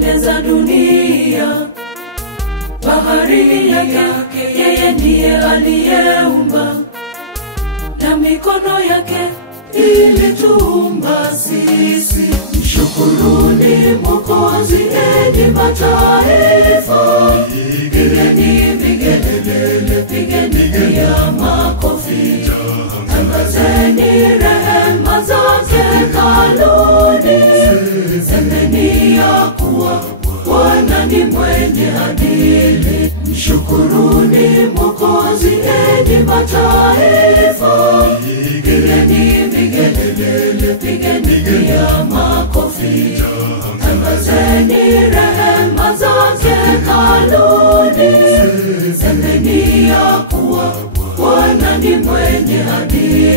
pande za dunia. Bahari yake yeye ndiye aliyeumba, na mikono yake ilituumba sisi. Mshukuruni Mwokozi enyi mataifa, pigeni vigelegele, pigeni pia makofi, tangazeni rehema zake hekaluni, semeni ya kuwa Bwana ni mwenye adili. Mshukuruni Mwokozi enyi mataifa, pigeni vigelegele, pigeni pia makofi, tangazeni rehema zake hekaluni, semeni ya kuwa Bwana ni mwenye adili.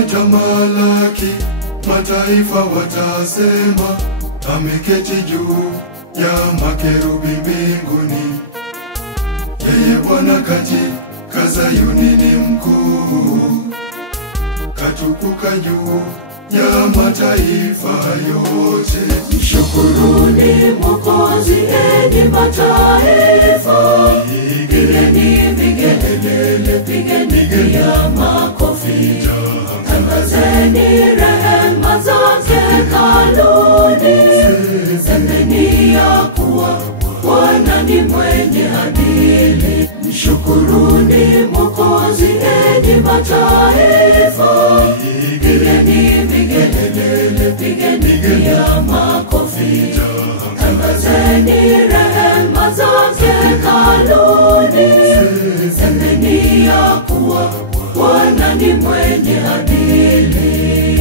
Ametamalaki, mataifa watasema, ameketi juu ya makerubi mbinguni. Yeye Bwana katika Zayuni ni mkuu, katukuka juu ya mataifa yote. Mshukuruni Mwokozi enyi mataifa, pigeni vigelegele, pigeni pia makofi, tangazeni rehema zake hekaluni, semeni ya kuwa Bwana ni mwenye adili. Mshukuruni Mwokozi enyi mataifa, pigeni vigelegele, pigeni pia makofi, tangazeni rehema zake hekaluni, semeni ya kuwa Bwana ni mwenye adili.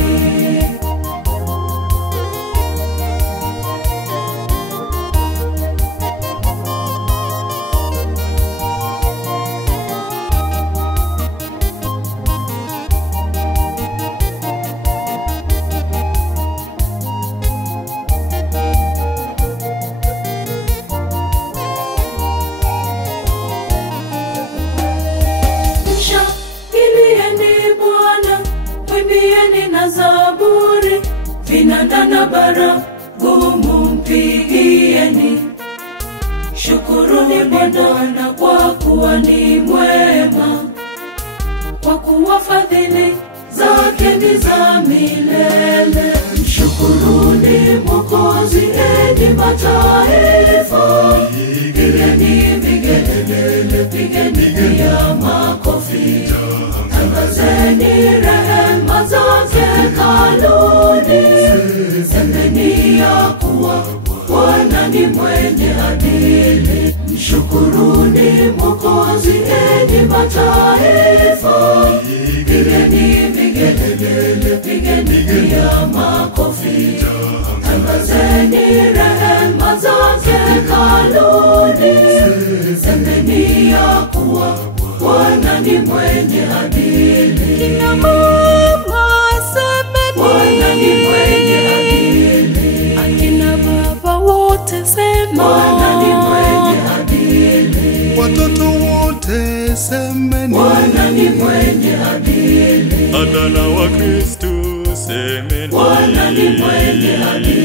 Mwimbieni na zaburi, vinanda na baragumu mpigieni. Shukuruni Bwana kwa kuwa ni mwema, kwa kuwa fadhili zake ni za milele. Shukuruni Mwokozi enyi mataifa, pigeni vigelegele, pigeni pia makofi, tangazeni rehema zake hekaluni, semeni ya kuwa Bwana ni mwenye adili. Mshukuruni Mwokozi enyi mataifa, pigeni vigelegele, pigeni pia makofi, tangazeni rehema zake hekaluni, semeni ya kuwa Bwana ni mwenye adili. Kina mama semeni, Bwana ni mwenye adili. akina baba wote semeni, Bwana ni mwenye adili. Watoto wote semeni, Bwana ni mwenye adili. Adala wa Kristu semeni, Bwana ni mwenye adili.